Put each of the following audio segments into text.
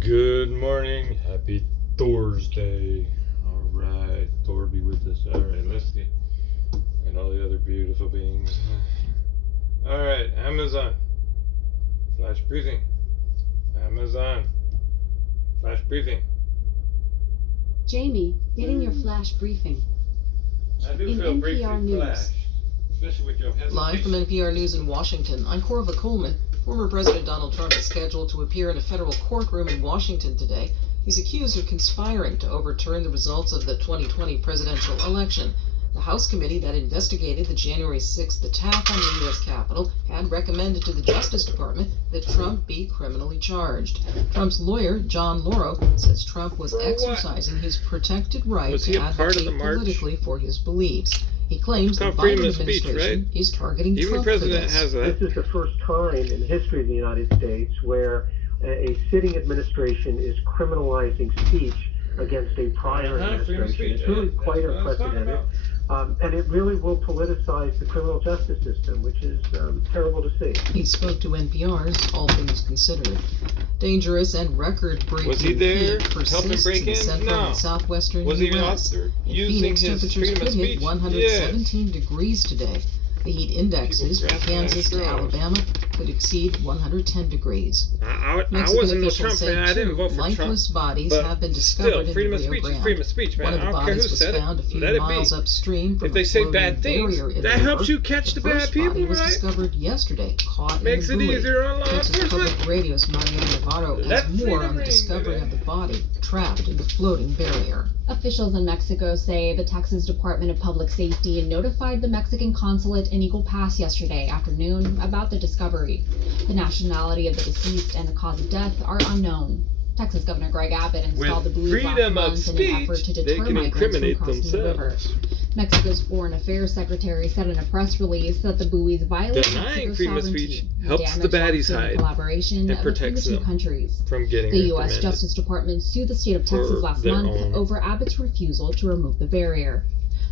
Good morning. Happy Thursday. All right. Thor be with us. All right. Let's see. And all the other beautiful beings. All right. Amazon. Flash briefing. Amazon. Flash briefing. Jamie, getting your flash briefing. I do In feel NPR briefly News. flash. Especially with your hesitation. Live from NPR News in Washington, I'm Corva Coleman. Former President Donald Trump is scheduled to appear in a federal courtroom in Washington today. He's accused of conspiring to overturn the results of the 2020 presidential election. The House committee that investigated the January 6th attack on the U.S. Capitol had recommended to the Justice Department that Trump be criminally charged. Trump's lawyer, John Lauro, says Trump was exercising his protected right to advocate politically for his beliefs. He claims the Biden administration is targeting Trump for this. This is the first time in the history of the United States where a sitting administration is criminalizing speech against a prior administration. It's really quite unprecedented. And it really will politicize the criminal justice system, which is terrible to see. He spoke to NPR's All Things Considered. Dangerous and record-breaking heat persists in the central and southwestern U.S. In Phoenix, temperatures could hit 117 degrees today. The heat indexes from Kansas to Alabama could exceed 110 degrees. Mexican officials say two lifeless bodies have been discovered in the Rio Grande. One of the bodies was found a few miles upstream from a floating barrier in the river. The first body was discovered yesterday, caught in the buoy. Texas Public Radio's Mariana Navarro has more on the discovery of the body trapped in the floating barrier. Officials in Mexico say the Texas Department of Public Safety notified the Mexican consulate in Eagle Pass yesterday afternoon about the discovery. The nationality of the deceased and the cause of death are unknown. Texas Governor Greg Abbott installed the buoys last month in an effort to deter migrants from crossing the river. Mexico's Foreign Affairs Secretary said in a press release that the buoys violate Mexico's sovereignty and damage long-standing collaboration between the two countries. The U.S. Justice Department sued the state of Texas last month over Abbott's refusal to remove the barrier.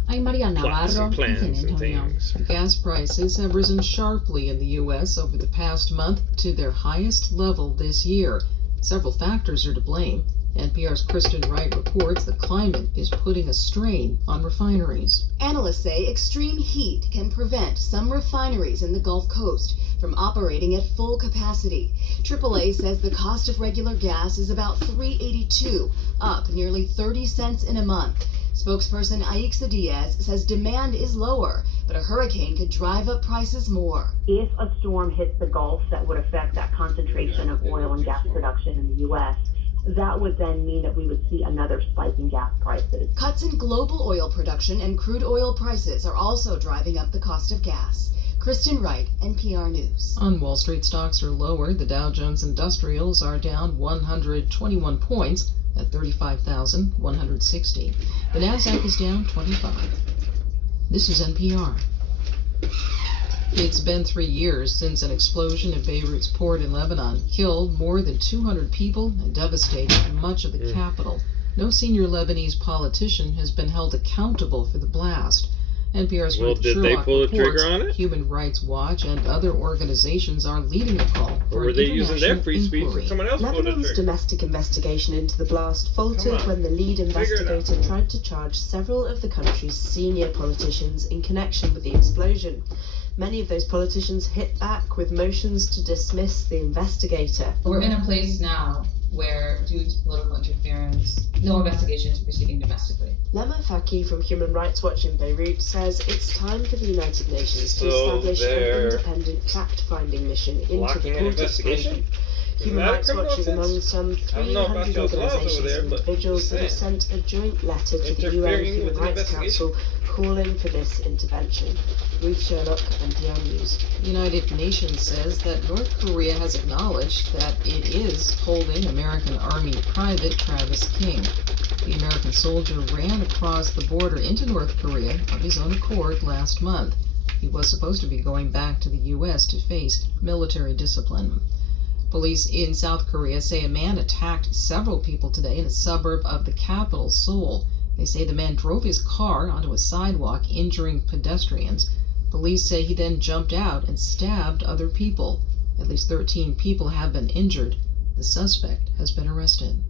I'm Mariana Navarro in San Antonio. Gas prices have risen sharply in the U.S. over the past month to their highest level this year. Several factors are to blame. NPR's Kristen Wright reports the climate is putting a strain on refineries. Analysts say extreme heat can prevent some refineries in the Gulf Coast from operating at full capacity. AAA says the cost of regular gas is about $3.82, up nearly 30 cents in a month. Spokesperson Aixa Diaz says demand is lower, but a hurricane could drive up prices more. If a storm hits the Gulf that would affect that concentration of oil and gas production in the U.S., that would then mean that we would see another spike in gas prices. Cuts in global oil production and crude oil prices are also driving up the cost of gas. Kristen Wright, NPR News. On Wall Street, stocks are lower. The Dow Jones Industrials are down 121 points at 35,160. The Nasdaq is down 25. This is NPR. It's been 3 years since an explosion at Beirut's port in Lebanon killed more than 200 people and devastated much of the capital. No senior Lebanese politician has been held accountable for the blast. NPR's Ruth Sherlock reports Human Rights Watch and other organizations are leading a call for an international inquiry. Lebanon's domestic investigation into the blast faltered when the lead investigator tried to charge several of the country's senior politicians in connection with the explosion. Many of those politicians hit back with motions to dismiss the investigator. We're in a place now where, due to political interference, no investigation is proceeding domestically. Lema Faki from Human Rights Watch in Beirut says it's time for the United Nations to establish an independent fact-finding mission into the port explosion. Human Rights Watch is among some 300 organizations and individuals that have sent a joint letter to the UN Human Rights Council calling for this intervention. Ruth Sherlock, NPR News. The United Nations says that North Korea has acknowledged that it is holding American Army Private Travis King. The American soldier ran across the border into North Korea of his own accord last month. He was supposed to be going back to the U.S. to face military discipline. Police in South Korea say a man attacked several people today in a suburb of the capital, Seoul. They say the man drove his car onto a sidewalk, injuring pedestrians. Police say he then jumped out and stabbed other people. At least 13 people have been injured. The suspect has been arrested.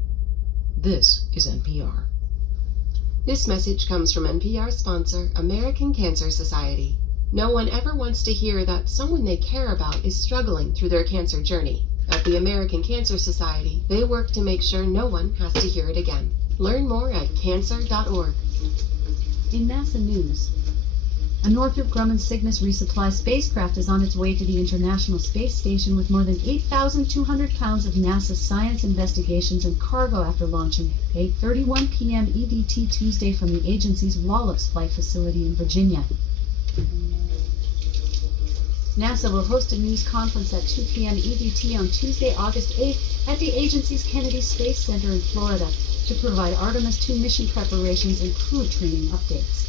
This is NPR. This message comes from NPR sponsor, American Cancer Society. No one ever wants to hear that someone they care about is struggling through their cancer journey. At the American Cancer Society, they work to make sure no one has to hear it again. Learn more at cancer.org. In NASA news, a Northrop Grumman Cygnus resupply spacecraft is on its way to the International Space Station with more than 8,200 pounds of NASA science investigations and cargo after launching at 8:31 p.m. EDT Tuesday from the agency's Wallops Flight Facility in Virginia. NASA will host a news conference at 2 p.m. EDT on Tuesday, August 8th at the agency's Kennedy Space Center in Florida to provide Artemis II mission preparations and crew training updates.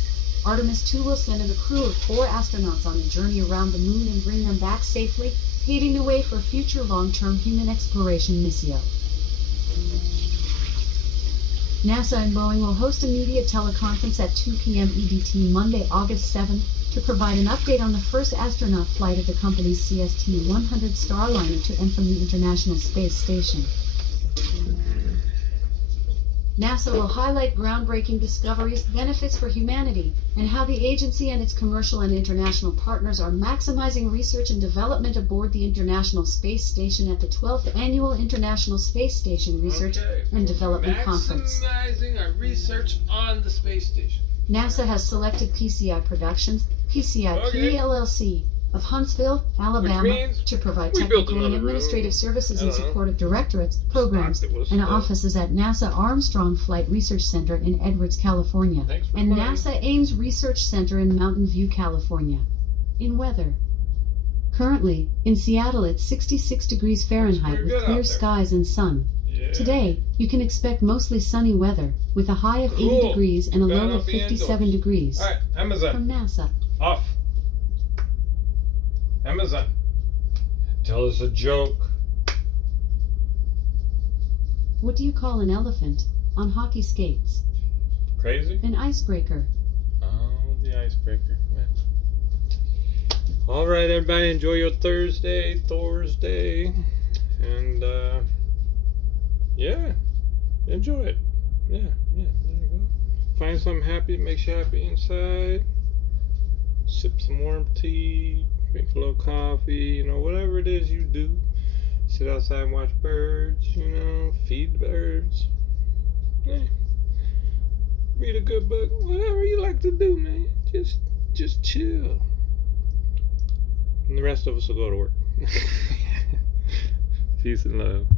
Artemis II will send in a crew of 4 astronauts on a journey around the moon and bring them back safely, paving the way for future long-term human exploration missions. NASA and Boeing will host a media teleconference at 2 p.m. EDT Monday, August 7th to provide an update on the first astronaut flight of the company's CST-100 Starliner to and from the International Space Station. NASA will highlight groundbreaking discoveries, benefits for humanity, and how the agency and its commercial and international partners are maximizing research and development aboard the International Space Station at the 12th Annual International Space Station Research and Development Conference. Maximizing our research on the space station. NASA has selected PCI Productions, PCIP LLC, of Huntsville, Alabama, to provide technical and administrative services in support of directorates, programs, and offices at NASA Armstrong Flight Research Center in Edwards, California, and NASA Ames Research Center in Mountain View, California. In weather. Currently, in Seattle it's 66 degrees Fahrenheit with clear skies and sun. Today, you can expect mostly sunny weather, with a high of 80 degrees and a low of 57 degrees. Alright, Amazon. From NASA. Off. Amazon. Tell us a joke. What do you call an elephant on hockey skates? Crazy? An icebreaker. Oh, the icebreaker. Yeah. Alright, everybody, enjoy your Thursday. And, yeah, enjoy it. Yeah, there you go. Find something happy that makes you happy inside. Sip some warm tea. Drink a little coffee, whatever it is you do. Sit outside and watch birds, feed the birds. Yeah. Read a good book, whatever you like to do, man. Just chill. And the rest of us will go to work. Peace and love.